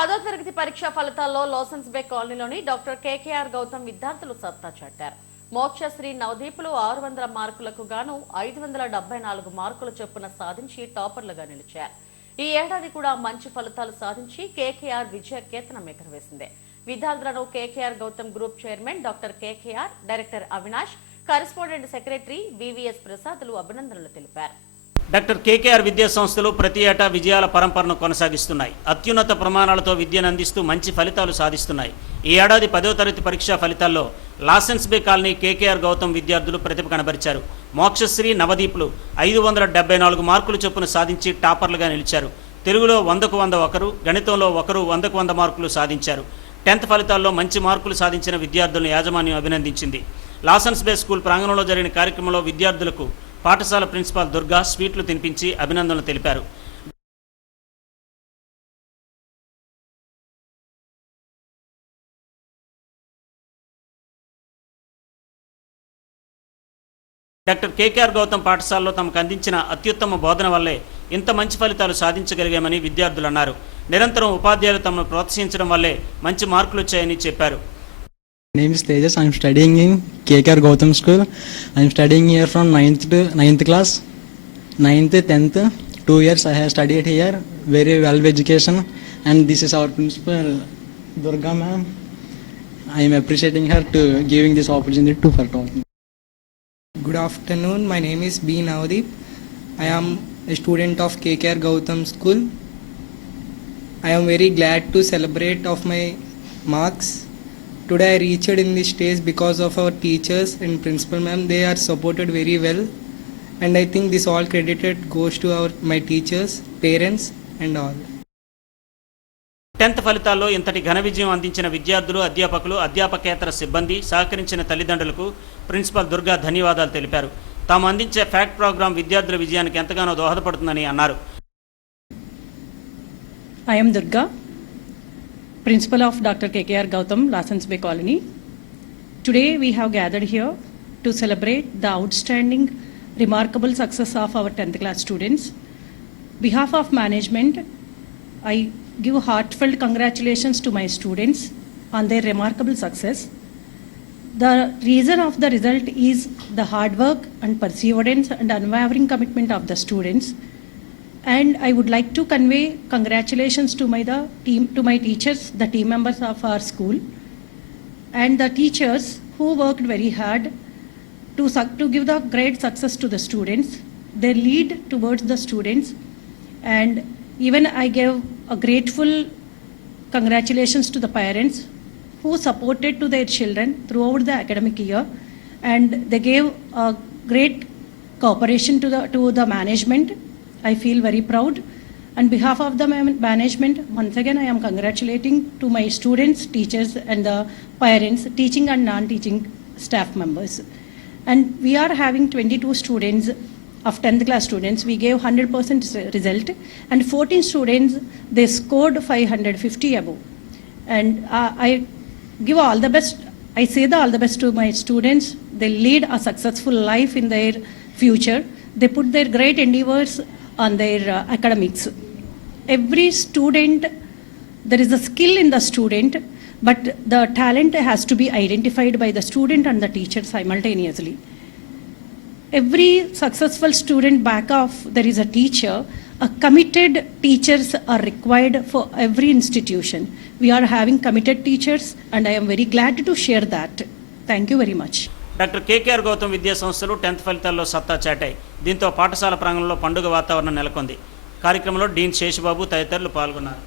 10వ తరగతి పరీక్షా ఫలితాల్లో లోసన్స్ బే కాలనీలోని డాక్టర్ కేకేఆర్ గౌతమ్ విద్యార్థులు సత్తా చాటారు. మోక్షశ్రీ నవదీపులు 600 మార్కులకు గాను 574 మార్కుల చొప్పున సాధించి టాపర్లుగా నిలిచారు. ఈ ఏడాది కూడా మంచి ఫలితాలు సాధించి కేకేఆర్ విజయ కేతనం ఎగురవేసింది. విద్యార్థులను KKR Gautam group chairman doctor KKR, director Avinash, correspondent secretary VVS ప్రసాద్లు అభినందనలు తెలిపారు. డాక్టర్ కేకేఆర్ విద్యా సంస్థలు ప్రతి ఏటా విజయాల పరంపరను కొనసాగిస్తున్నాయి. అత్యున్నత ప్రమాణాలతో విద్యను అందిస్తూ మంచి ఫలితాలు సాధిస్తున్నాయి. ఈ ఏడాది 10వ తరగతి పరీక్షా ఫలితాల్లో లాసెన్స్ బే కాలనీ కేకేఆర్ గౌతమ్ విద్యార్థులు ప్రతిభ కనబరిచారు. మోక్షశ్రీ నవదీపులు 574 మార్కులు చొప్పున సాధించి టాపర్లుగా నిలిచారు. తెలుగులో 100కు 100 ఒకరు, గణితంలో ఒకరు 100కు 100 మార్కులు సాధించారు. 10th ఫలితాల్లో మంచి మార్కులు సాధించిన విద్యార్థులను యాజమాన్యం అభినందించింది. లాసెన్స్ బే స్కూల్ ప్రాంగణంలో జరిగిన కార్యక్రమంలో విద్యార్థులకు పాఠశాల ప్రిన్సిపాల్ దుర్గా స్వీట్లు తినిపించి అభినందనలు తెలిపారు. డాక్టర్ కేకేఆర్ గౌతమ్ పాఠశాలలో తమకు అందించిన అత్యుత్తమ బోధన వల్లే ఇంత మంచి ఫలితాలు సాధించగలిగామని విద్యార్థులు అన్నారు. నిరంతరం ఉపాధ్యాయులు తమను ప్రోత్సహించడం వల్లే మంచి మార్కులు వచ్చాయని చెప్పారు. My name is Tejas. I am studying in KKR Gautam School. I am studying here from 9th class, 9th, 10th. 2 years I have studied here. Very well education. And this is our principal, Durga ma'am. I am appreciating her to giving this opportunity to her talking. Good afternoon. My name is B. Navdeep. I am a student of KKR Gautam School. I am very glad to celebrate of my marks. Today I reached in this stage because of our teachers and principal ma'am. They are supported very well, and I think this all credited goes to my teachers, parents and all. 10th ఫలితాల్లో ఇంతటి ఘన విజయం అందించిన విద్యార్థులు, అధ్యాపకులు, అధ్యాపకేతర సిబ్బంది, సహకరించిన తల్లిదండ్రులకు ప్రిన్సిపల్ దుర్గా ధన్యవాదాలు తెలిపారు. తాము అందించే ఫ్యాక్ట్ ప్రోగ్రాం విద్యార్థుల విజయానికి ఎంతగానో దోహదపడుతుందని అన్నారు. I am Durga, Principal of Dr. KKR Gautam, Lassens Bay Colony. Today we have gathered here to celebrate the outstanding, remarkable success of our 10th class students. Behalf of management, I give heartfelt congratulations to my students on their remarkable success. The reason of the result is the hard work and perseverance and unwavering commitment of the students. And I would like to convey congratulations to my teachers, the team members of our school, and the teachers who worked very hard to give the great success to the students. They lead towards the students, and even I gave a grateful congratulations to the parents who supported to their children throughout the academic year, and they gave a great cooperation to the management. I feel very proud. On behalf of the management, once again I am congratulating to my students, teachers and the parents, teaching and non-teaching staff members. And we are having 22 students of 10th class students. We gave 100% result, and 14 students, they scored 550 above. And I give all the best. I say all the best to my students. They lead a successful life in their future. They put their great endeavors on their academics. Every student, there is a skill in the student, but the talent has to be identified by the student and the teacher simultaneously. Every successful student back of there is a teacher. A committed teachers are required for every institution. We are having committed teachers, and I am very glad to share that. Thank you very much. Doctor KKR Gautam విద్యా సంస్థలు 10th ఫలితాల్లో సత్తా చాటాయి. దీంతో పాఠశాల ప్రాంగణంలో పండుగ వాతావరణం నెలకొంది. కార్యక్రమంలో డీన్ శేషబాబు తదితరులు పాల్గొన్నారు.